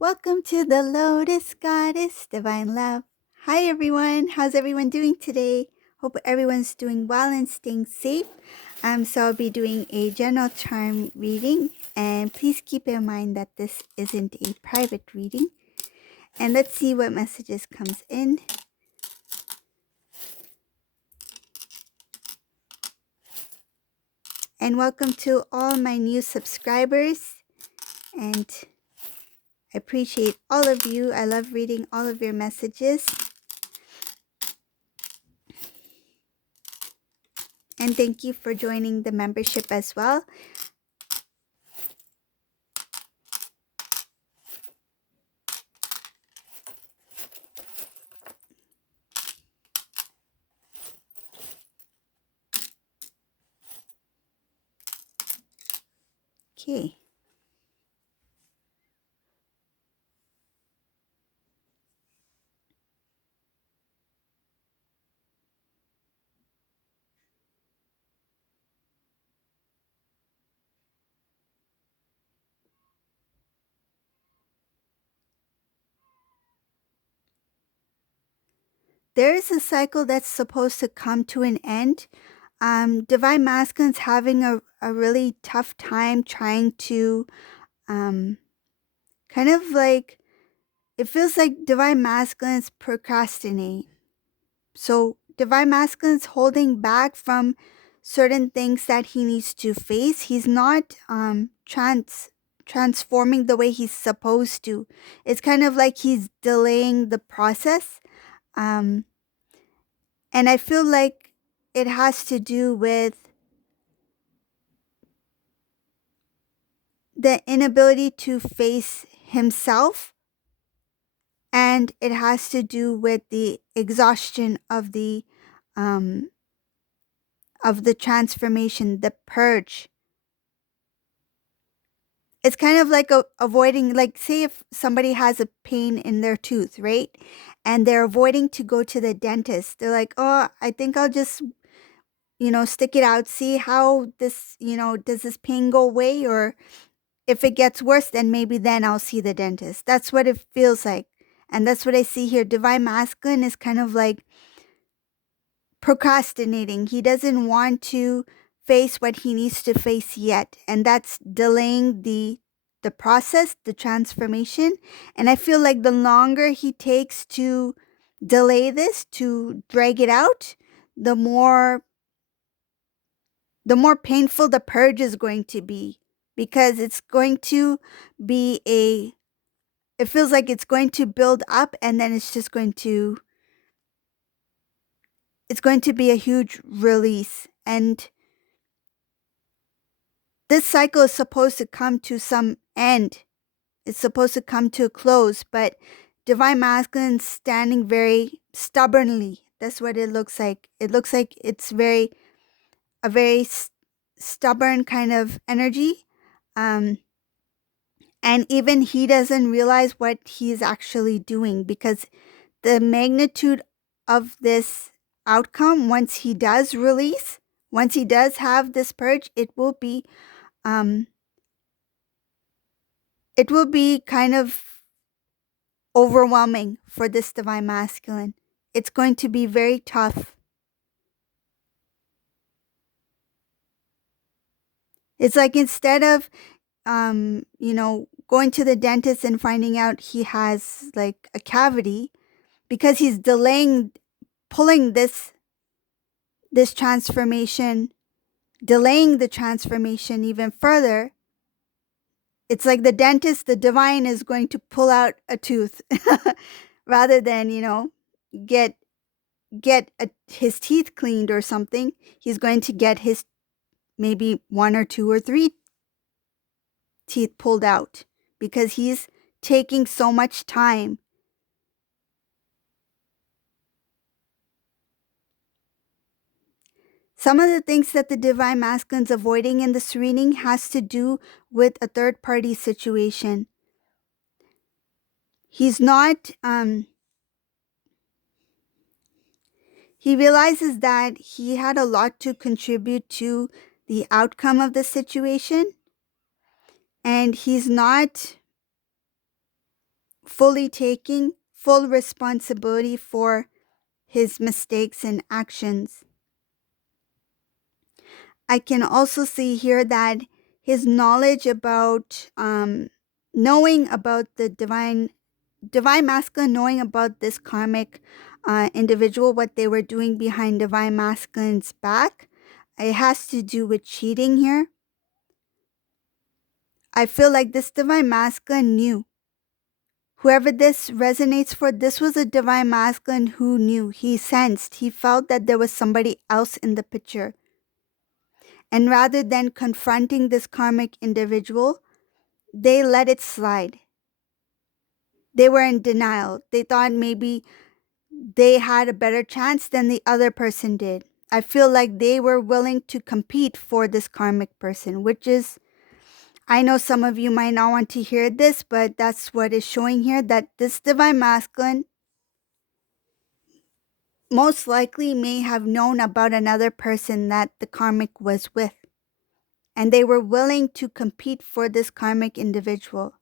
Welcome to the Lotus Goddess Divine Love. Hi everyone, how's everyone doing today? Hope everyone's doing well and staying safe. So I'll be doing a general charm reading, and please keep in mind that this isn't a private reading. And let's see what messages comes in. And welcome to all my new subscribers, and I appreciate all of you. I love reading all of your messages. And thank you for joining the membership as well. Okay. There is a cycle that's supposed to come to an end. Divine Masculine's having a really tough time trying to kind of like, it feels like Divine Masculine's procrastinating. So Divine Masculine's holding back from certain things that he needs to face. He's not transforming the way he's supposed to. It's kind of like he's delaying the process. And I feel like it has to do with the inability to face himself, and it has to do with the exhaustion of the transformation, the purge. It's kind of like avoiding, like, say if somebody has a pain in their tooth, right? And they're avoiding to go to the dentist. They're like, oh, I think I'll just, stick it out, see how this, does this pain go away? Or if it gets worse, then maybe then I'll see the dentist. That's what it feels like. And that's what I see here. Divine Masculine is kind of like procrastinating. He doesn't want to face what he needs to face yet. And that's delaying the process, the transformation. And I feel like the longer he takes to delay this, to drag it out, the more painful the purge is going to be, because it's going to be it feels like it's going to build up, and then it's going to be a huge release. And this cycle is supposed to come to some end. It's supposed to come to a close, but Divine Masculine standing very stubbornly. That's what it looks like. It looks like it's a very stubborn kind of energy. And even he doesn't realize what he's actually doing, because the magnitude of this outcome, once he does release, once he does have this purge, it will be kind of overwhelming for this Divine Masculine. It's going to be very tough. It's like, instead of going to the dentist and finding out he has like a cavity, because he's pulling this transformation, delaying the transformation even further. It's like the dentist, the divine, is going to pull out a tooth rather than, get his teeth cleaned or something. He's going to get his maybe 1 or 2 or 3 teeth pulled out, because he's taking so much time. Some of the things that the Divine Masculine's avoiding in this reading has to do with a third-party situation. He's not, he realizes that he had a lot to contribute to the outcome of the situation, and he's not fully taking full responsibility for his mistakes and actions. I can also see here that his knowledge about knowing about the divine masculine, knowing about this karmic individual, what they were doing behind divine masculine's back, it has to do with cheating here. I feel like this divine masculine knew. Whoever this resonates for, this was a divine masculine who knew. He sensed, he felt that there was somebody else in the picture. And rather than confronting this karmic individual, they let it slide. They were in denial. They thought maybe they had a better chance than the other person did. I feel like they were willing to compete for this karmic person, which is, I know some of you might not want to hear this, but that's what is showing here, that this divine masculine most likely may have known about another person that the karmic was with, and they were willing to compete for this karmic individual.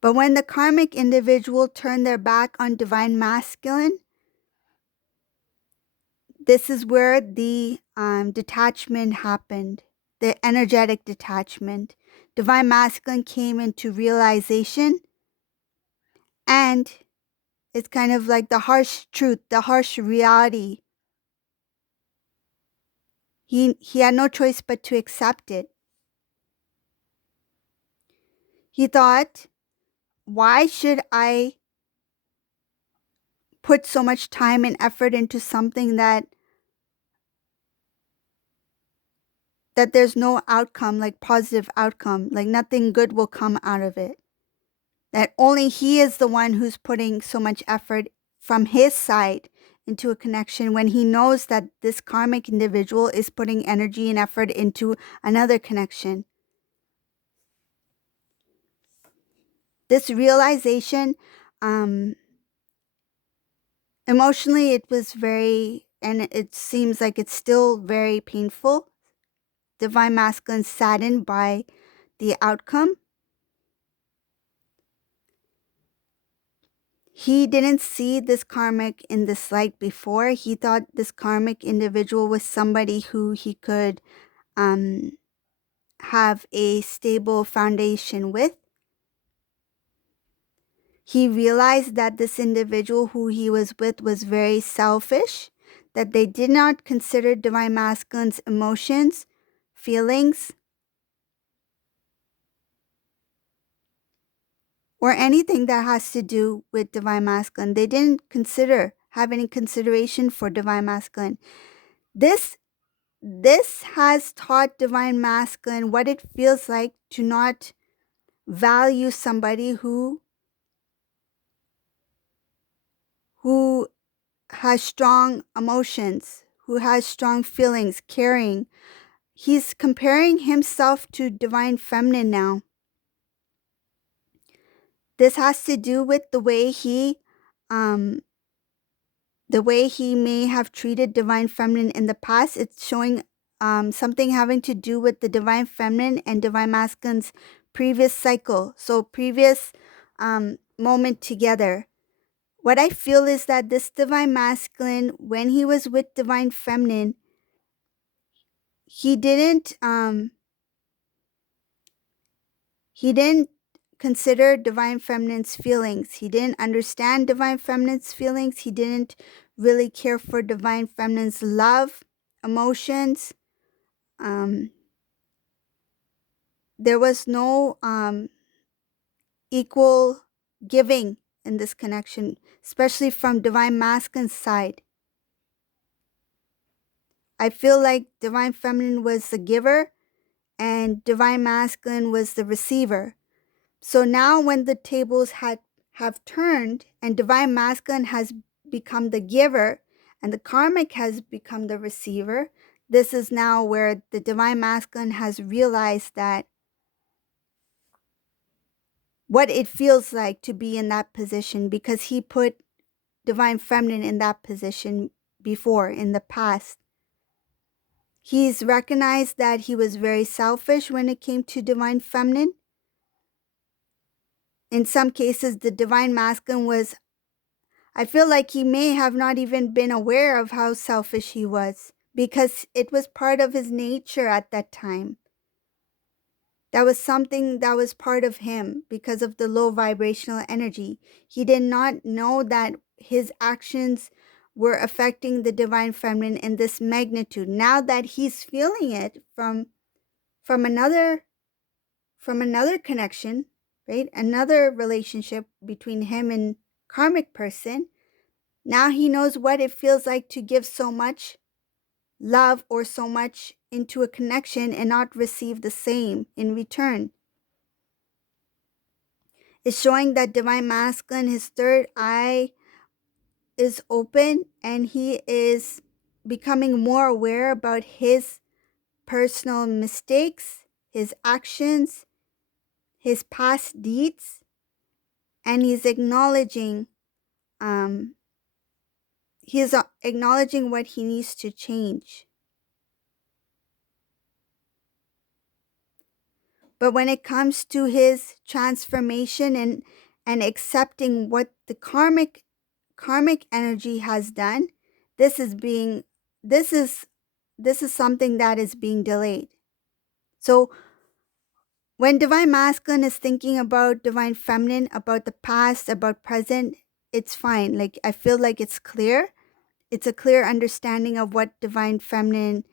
But when the karmic individual turned their back on divine masculine, this is where the detachment happened, the energetic detachment. Divine masculine came into realization, and it's kind of like the harsh truth, the harsh reality. He had no choice but to accept it. He thought, why should I put so much time and effort into something that there's no outcome, like positive outcome, like nothing good will come out of it? That only he is the one who's putting so much effort from his side into a connection, when he knows that this karmic individual is putting energy and effort into another connection. This realization, emotionally, it was very, and it seems like it's still very painful. Divine masculine saddened by the outcome. He didn't see this karmic in this light before. He thought this karmic individual was somebody who he could have a stable foundation with. He realized that this individual who he was with was very selfish, that they did not consider divine masculine's emotions, feelings, or anything that has to do with divine masculine. They didn't have any consideration for divine masculine. This has taught divine masculine what it feels like to not value somebody who has strong emotions, who has strong feelings, caring. He's comparing himself to divine feminine now. This has to do with the way he may have treated divine feminine in the past. It's showing something having to do with the divine feminine and divine masculine's previous cycle, so previous moment together. What I feel is that this divine masculine, when he was with divine feminine, he didn't consider divine feminine's feelings. He didn't understand divine feminine's feelings. He didn't really care for divine feminine's love, emotions. There was no equal giving in this connection, especially from divine masculine's side. I feel like divine feminine was the giver and divine masculine was the receiver. So now when the tables have turned and divine masculine has become the giver and the karmic has become the receiver, this is now where the divine masculine has realized that what it feels like to be in that position, because he put divine feminine in that position before in the past. He's recognized that he was very selfish when it came to divine feminine. In some cases, the divine masculine was, I feel like he may have not even been aware of how selfish he was because it was part of his nature at that time. That was something that was part of him because of the low vibrational energy. He did not know that his actions were affecting the divine feminine in this magnitude. Now that he's feeling it from another from another connection, right? Another relationship between him and karmic person, now he knows what it feels like to give so much love or so much into a connection and not receive the same in return. It's showing that divine masculine, his third eye is open and he is becoming more aware about his personal mistakes, his actions, his past deeds, and um he's acknowledging what he needs to change. But when it comes to his transformation and accepting what the karmic energy has done, this is being this is this is something that is being delayed. So when divine masculine is thinking about divine feminine, about the past, about present, it's fine. Like I feel like it's clear. It's a clear understanding of what divine feminine,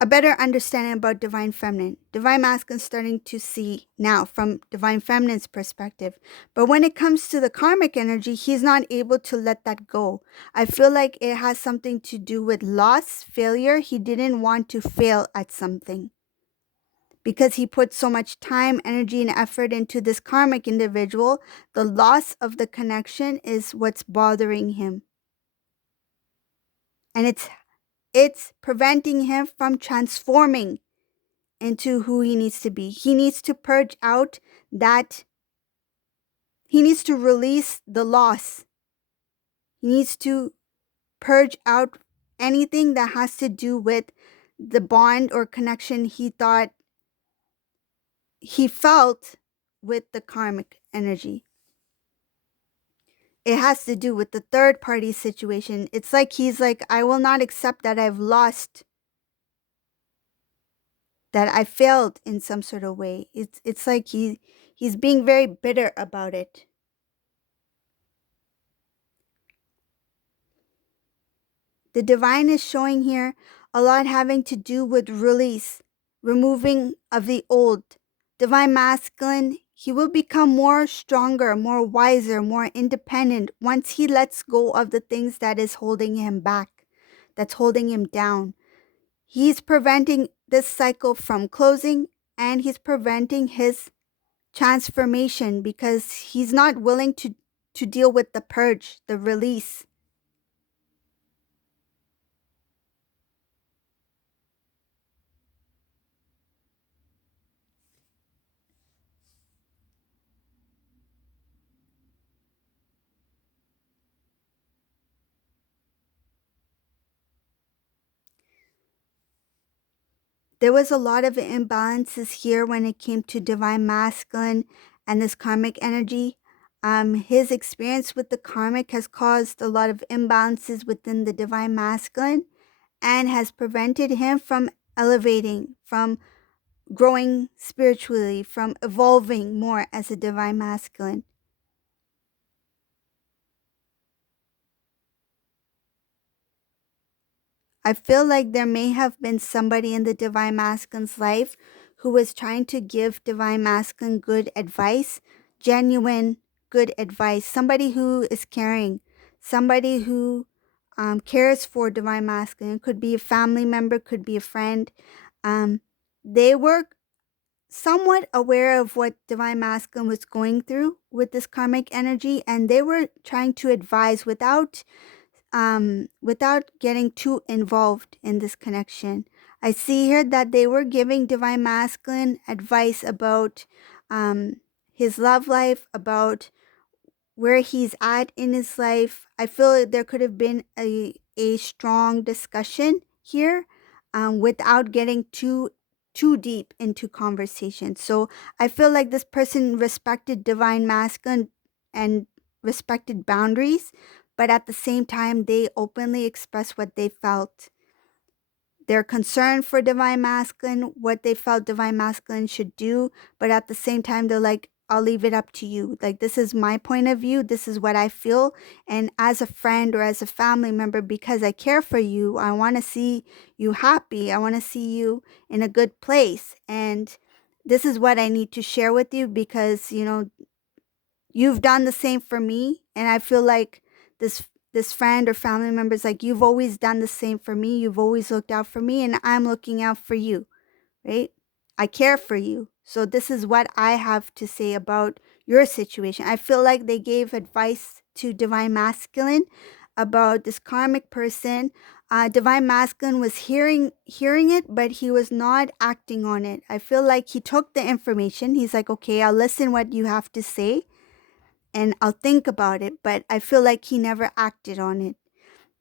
a better understanding about divine feminine. Divine masculine starting to see now from divine feminine's perspective. But when it comes to the karmic energy, he's not able to let that go. I feel like it has something to do with loss, failure. He didn't want to fail at something because he put so much time, energy, and effort into this karmic individual. The loss of the connection is what's bothering him. And it's preventing him from transforming into who he needs to be. He needs to purge out that, he needs to release the loss. He needs to purge out anything that has to do with the bond or connection he thought he felt with the karmic energy. It has to do with the third party situation. It's like he's like, I will not accept that I've lost, that I failed in some sort of way. It's like he's being very bitter about it. The divine is showing here a lot having to do with release, removing of the old. Divine masculine, he will become more stronger, more wiser, more independent once he lets go of the things that is holding him back, that's holding him down. He's preventing this cycle from closing and he's preventing his transformation because he's not willing to deal with the purge, the release. There was a lot of imbalances here when it came to divine masculine and this karmic energy. His experience with the karmic has caused a lot of imbalances within the divine masculine and has prevented him from elevating, from growing spiritually, from evolving more as a divine masculine. I feel like there may have been somebody in the divine masculine's life who was trying to give divine masculine good advice, genuine good advice, somebody who is caring, somebody who cares for divine masculine. It could be a family member, could be a friend. They were somewhat aware of what divine masculine was going through with this karmic energy, and they were trying to advise without getting too involved in this connection. I see here that they were giving divine masculine advice about his love life, about where he's at in his life. I feel like there could have been a strong discussion here without getting too too deep into conversation. So I feel like this person respected divine masculine and respected boundaries, but at the same time, they openly expressed what they felt, their concern for divine masculine, what they felt divine masculine should do, but at the same time, they're like, I'll leave it up to you. Like, this is my point of view. This is what I feel. And as a friend or as a family member, because I care for you, I want to see you happy. I want to see you in a good place. And this is what I need to share with you because, you've done the same for me. And I feel like this friend or family member is like, you've always done the same for me. You've always looked out for me, and I'm looking out for you, right? I care for you. So this is what I have to say about your situation. I feel like they gave advice to Divine Masculine about this karmic person. Divine Masculine was hearing it, but he was not acting on it. I feel like he took the information. He's like, okay, I'll listen what you have to say and I'll think about it, but I feel like he never acted on it.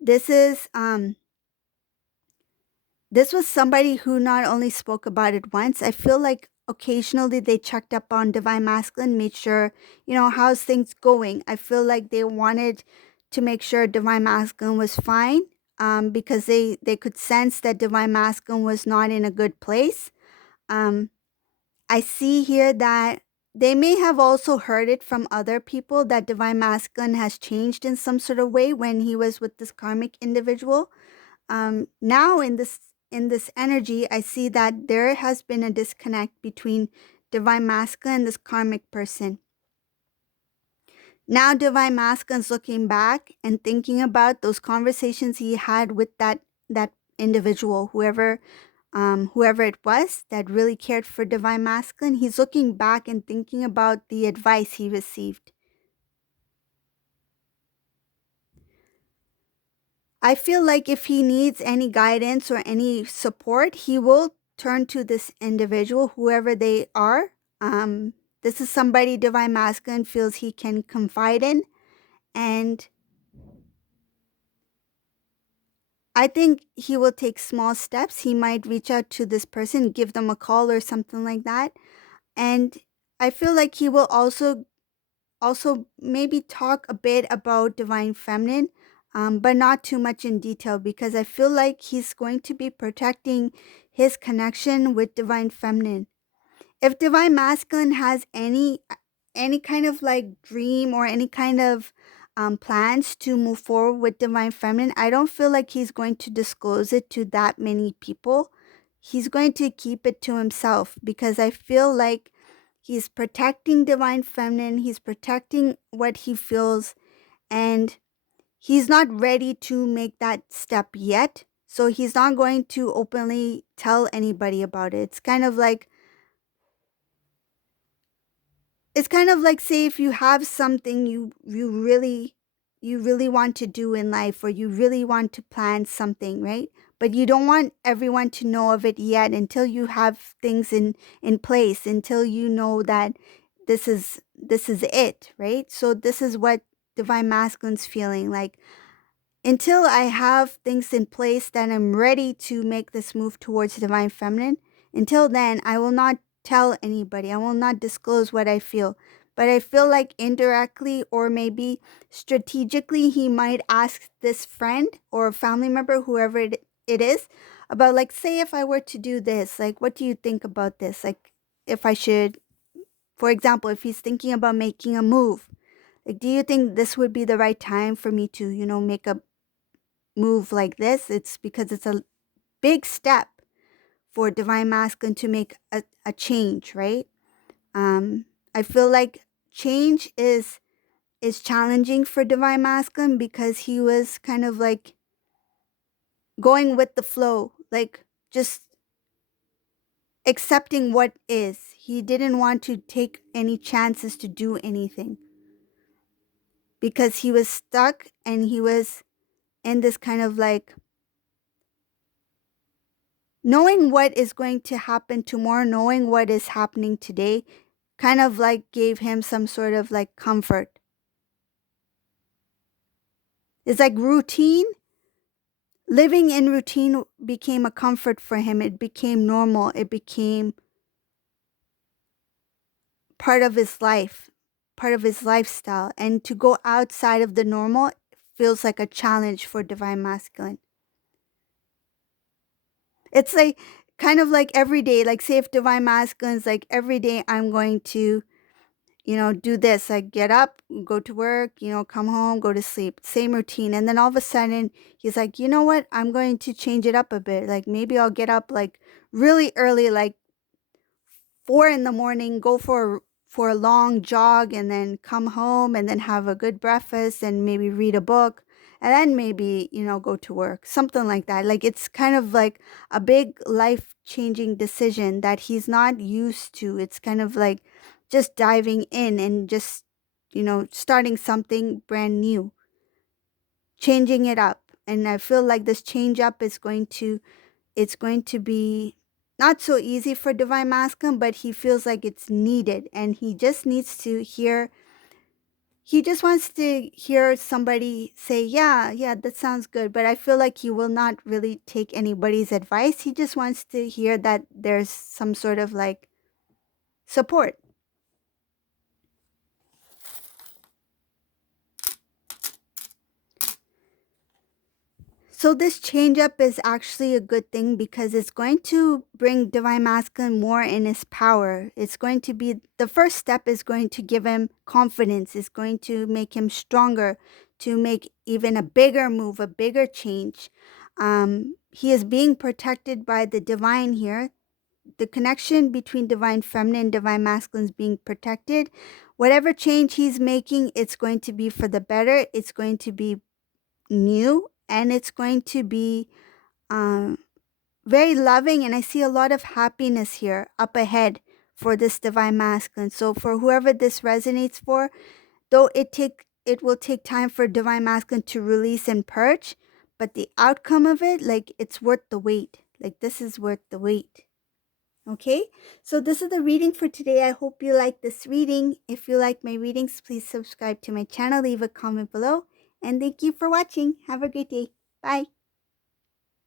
This is this was somebody who not only spoke about it once. I feel like occasionally they checked up on Divine Masculine, made sure, how's things going. I feel like they wanted to make sure Divine Masculine was fine, because they could sense that Divine Masculine was not in a good place. Um, I see here that they may have also heard it from other people that Divine Masculine has changed in some sort of way when he was with this karmic individual. Now in this energy, I see that there has been a disconnect between Divine Masculine and this karmic person. Now Divine Masculine's looking back and thinking about those conversations he had with that individual, whoever it was that really cared for Divine Masculine. He's looking back and thinking about the advice he received. I feel like if he needs any guidance or any support, he will turn to this individual, whoever they are. This is somebody Divine Masculine feels he can confide in. And I think he will take small steps. He might reach out to this person, give them a call or something like that. And I feel like he will also maybe talk a bit about Divine Feminine, but not too much in detail because I feel like he's going to be protecting his connection with Divine Feminine. If Divine Masculine has any kind of like dream or any kind of plans to move forward with Divine Feminine, I don't feel like he's going to disclose it to that many people. He's going to keep it to himself because I feel like he's protecting Divine Feminine, he's protecting what he feels, and he's not ready to make that step yet. So he's not going to openly tell anybody about it. It's kind of like say if you have something you really want to do in life, or you really want to plan something, right? But you don't want everyone to know of it yet until you have things in place, until you know that this is it, right? So this is what Divine Masculine's feeling like. Until I have things in place that I'm ready to make this move towards Divine Feminine, until then, I will not tell anybody. I will not disclose what I feel. But I feel like indirectly or maybe strategically, he might ask this friend or family member, whoever it is, about, like, say if I were to do this, like, what do you think about this? Like, if I should, for example, if he's thinking about making a move, like, do you think this would be the right time for me to, make a move like this? It's because it's a big step for Divine Masculine to make a change, right? I feel like change is challenging for Divine Masculine because he was kind of like going with the flow, like just accepting what is. He didn't want to take any chances to do anything because he was stuck and he was in this kind of like knowing what is going to happen tomorrow, knowing what is happening today, kind of like gave him some sort of like comfort. It's like routine Living in routine became a comfort for him. It became normal. It became part of his life, part of his lifestyle. And to go outside of the normal feels like a challenge for divine masculine. It's like kind of like every day, like say if divine masculine is like every day I'm going to, do this, like get up, go to work, come home, go to sleep, same routine. And then all of a sudden he's like, you know what? I'm going to change it up a bit. Like maybe I'll get up like really early, like 4 in the morning, go for a long jog, and then come home and then have a good breakfast and maybe read a book, and then maybe go to work, something like that. Like it's kind of like a big life changing decision that he's not used to. It's kind of like just diving in and just starting something brand new, changing it up. And I feel like this change up is going to it's going to be not so easy for divine masculine, but he feels like it's needed, and he just wants to hear somebody say, yeah, yeah, that sounds good. But I feel like he will not really take anybody's advice. He just wants to hear that there's some sort of like support. So this change up is actually a good thing because it's going to bring divine masculine more in his power. It's going to be the first step is going to give him confidence. It's going to make him stronger to make even a bigger move, a bigger change. He is being protected by the divine here. The connection between divine feminine and divine masculine is being protected. Whatever change he's making, it's going to be for the better. It's going to be new, and it's going to be um, very loving. And I see a lot of happiness here up ahead for this divine masculine. So for whoever this resonates for, though it will take time for divine masculine to release and purge, but the outcome of it, like it's worth the wait. Like this is worth the wait. Okay, so this is the reading for today. I hope you like this reading. If you like my readings, please subscribe to my channel, leave a comment below, and thank you for watching. Have a great day. Bye.